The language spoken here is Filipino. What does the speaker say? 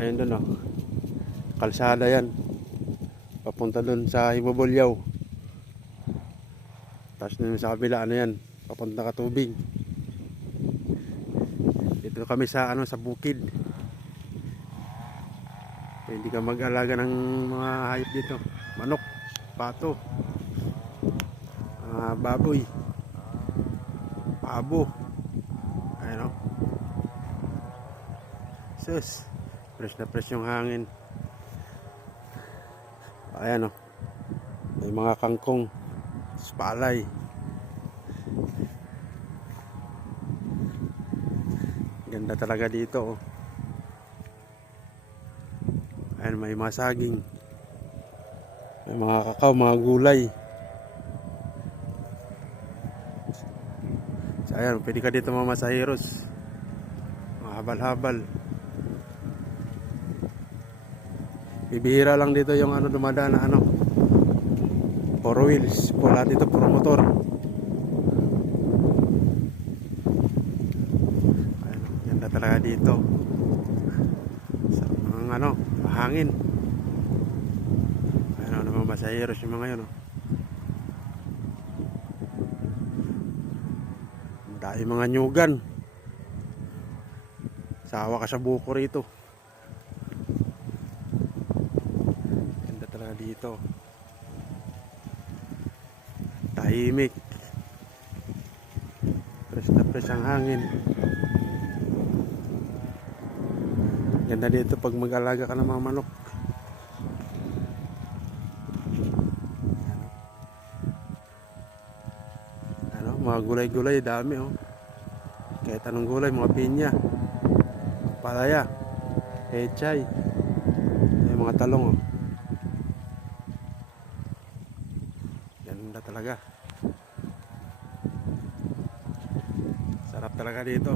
Ayun doon oh. Kalsada yan. Papunta doon sa Hibubulyaw. Tapos doon sa kabila ano yan, papunta ka tubig. Dito kami sa ano, sa bukid. Pwede ka mag-alaga ng mga hayop dito. Manok, pato, baboy, pabo. Ayun oh. Sus, fresh na fresh yung hangin. Ayan oh. May mga kangkong, palay. Ganda talaga dito oh. Ayan, may mga saging, may mga kakao, mga gulay. So ayan, pwede ka dito mamasaheros, mga habal-habal. Bibihira lang dito yung ano dumadaan na ano, 4 wheels, wala dito puro motor. Ayan, ganda talaga dito. So, ang ano, hangin. Ayan, naman masaheros yung mga yun. Dahil mga nyugan. Sawa ka sa buko rito. Ganda talaga dito. Tahimik. Fresh na fresh ang hangin. Ganda dito pag mag-alaga ka ng mga manok. Ano, mga gulay-gulay dami oh. Kahit anong gulay, mga pinya, palaya, pechay, may mga talong oh. Ganda talaga. Sarap talaga dito.